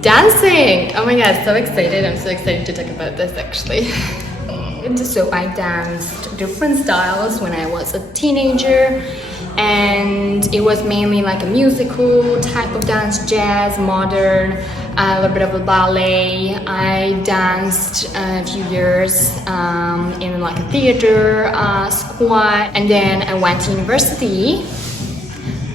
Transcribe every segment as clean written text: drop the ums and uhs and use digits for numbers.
Dancing! Oh my god, so excited. I'm so excited to talk about this actually. So I danced different styles when I was a teenager, and it was mainly like a musical type of dance, jazz, modern, a little bit of a ballet. I danced a few years in like a theater squad, and then I went to university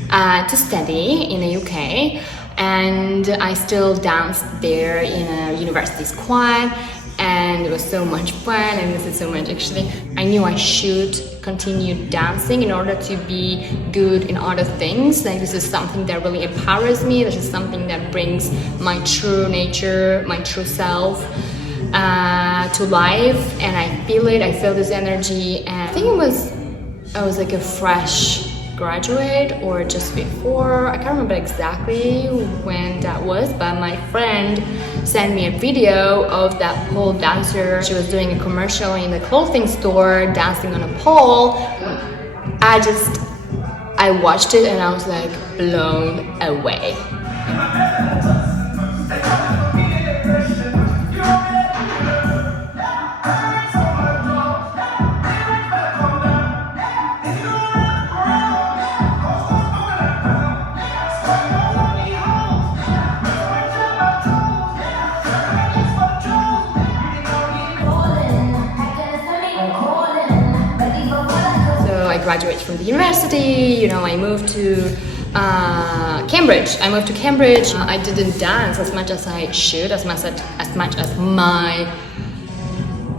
to study in the UK, and I still danced there in a university squad, and it was so much fun. I miss it so much actually. I knew I should continue dancing in order to be good in other things. Like, this is something that really empowers me. This is something that brings my true nature, my true self to life, and I feel it. I feel this energy, and I think I was like a fresh graduate or just before. I can't remember exactly when that was, but my friend sent me a video of that pole dancer. She was doing a commercial in the clothing store, dancing on a pole. I watched it and I was like blown away. I graduated from the university, you know, I moved to Cambridge. I didn't dance as much as I should, as much as my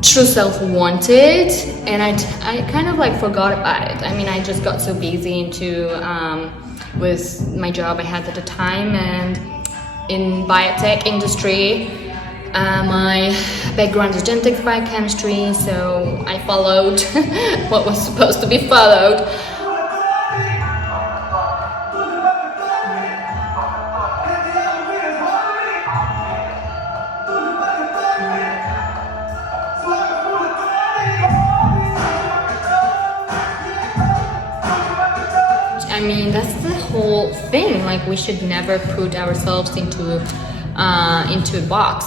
true self wanted, and I kind of like forgot about it. I mean, I just got so busy into with my job I had at the time, and in biotech industry. My background is genetics biochemistry, so I followed what was supposed to be followed. I mean, that's the whole thing. Like, we should never put ourselves into a box.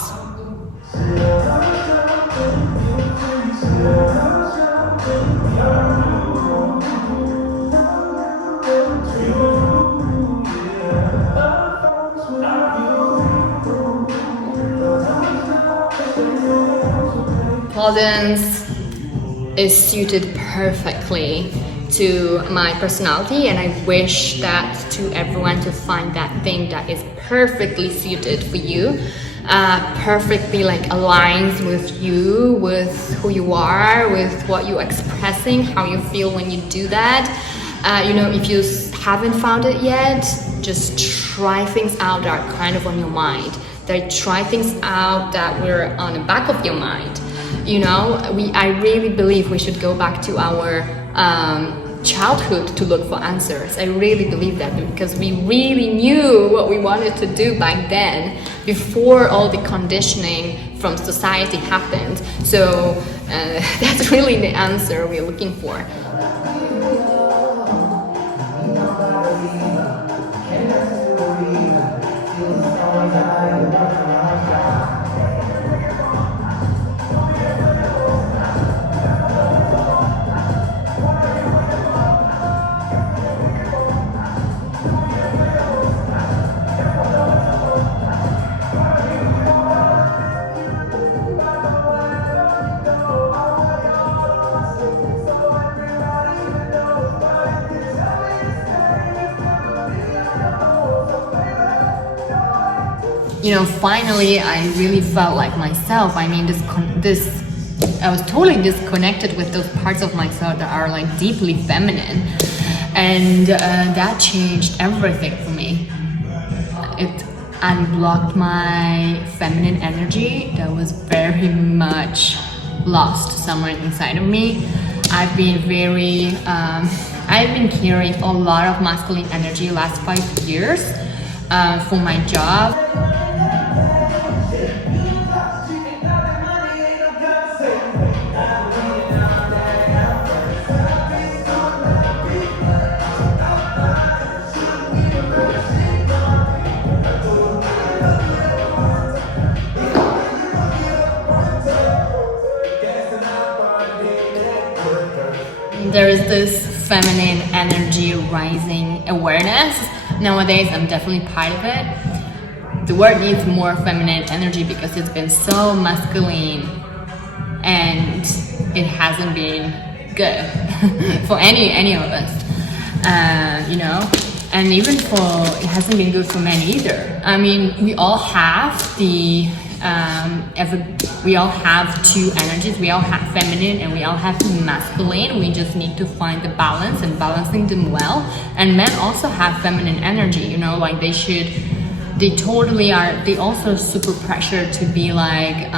Pole dance is suited perfectly to my personality, and I wish that to everyone to find that thing that is perfectly suited for you, perfectly like aligns with you, with who you are, with what you're expressing, how you feel when you do that. You know, if you haven't found it yet, just try things out that are kind of on your mind. Try things out that were on the back of your mind. You know, I really believe we should go back to our childhood to look for answers. I really believe that, because we really knew what we wanted to do back then, before all the conditioning from society happened. So that's really the answer we're looking for. You know, finally, I really felt like myself. I mean, I was totally disconnected with those parts of myself that are like deeply feminine, and that changed everything for me. It unblocked my feminine energy that was very much lost somewhere inside of me. I've been carrying a lot of masculine energy last 5 years for my job. there is this feminine energy rising awareness. Nowadays, I'm definitely part of it. The world needs more feminine energy because it's been so masculine and it hasn't been good for any of us, you know, and even it hasn't been good for men either. I mean, we all have we all have two energies. We all have feminine and we all have masculine. We just need to find the balance and balancing them well. And men also have feminine energy, you know, like they totally are. They also super pressured to be like,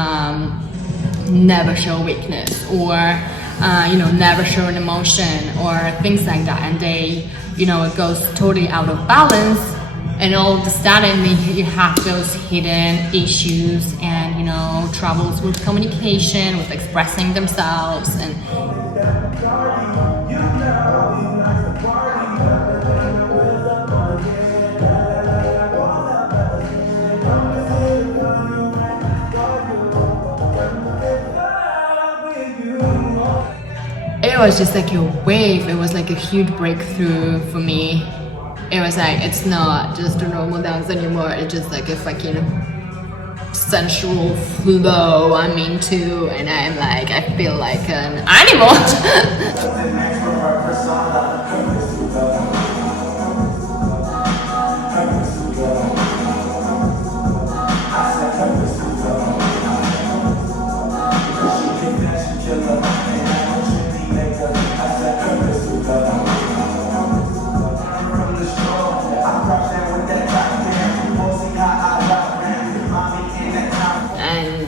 never show weakness, or you know, never show an emotion or things like that. And they, you know, it goes totally out of balance. And all of a sudden you have those hidden issues and, you know, troubles with communication, with expressing themselves. And it was just like a wave. It was like a huge breakthrough for me. It was like, it's not just a normal dance anymore. It's just like a fucking sensual flow I'm into, and I'm like, I feel like an animal.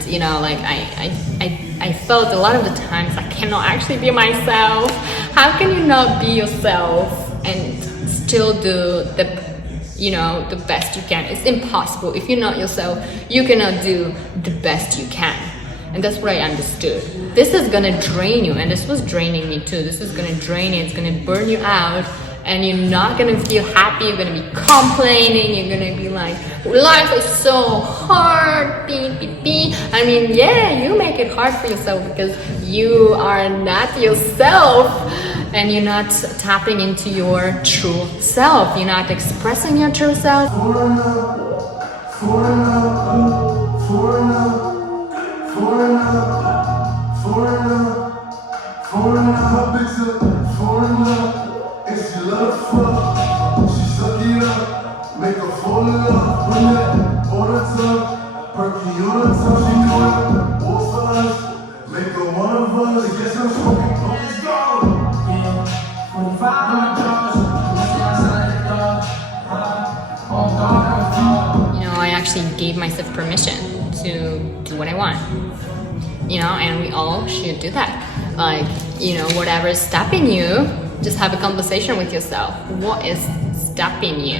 You know, like I felt a lot of the times I cannot actually be myself. How can you not be yourself and still do you know, the best you can? It's impossible. If you're not yourself, you cannot do the best you can. And that's what I understood. This is gonna drain you, and this was draining me too. This is gonna drain you, it's gonna burn you out, and you're not gonna feel happy. You're gonna be complaining. You're gonna be like, life is so hard, I mean, yeah, you make it hard for yourself because you are not yourself, and you're not tapping into your true self. You're not expressing your true self. It's your love fuck. She suck it up, make her fall in love. Bring that on her tongue, perky on her tongue. She know it, all for us, make her one of us. Guess I'm smoking, let's go. Yeah, 25 You know, I actually gave myself permission to do what I want. You know, and we all should do that. Like, you know, whatever is stopping you, just have a conversation with yourself. What is stopping you?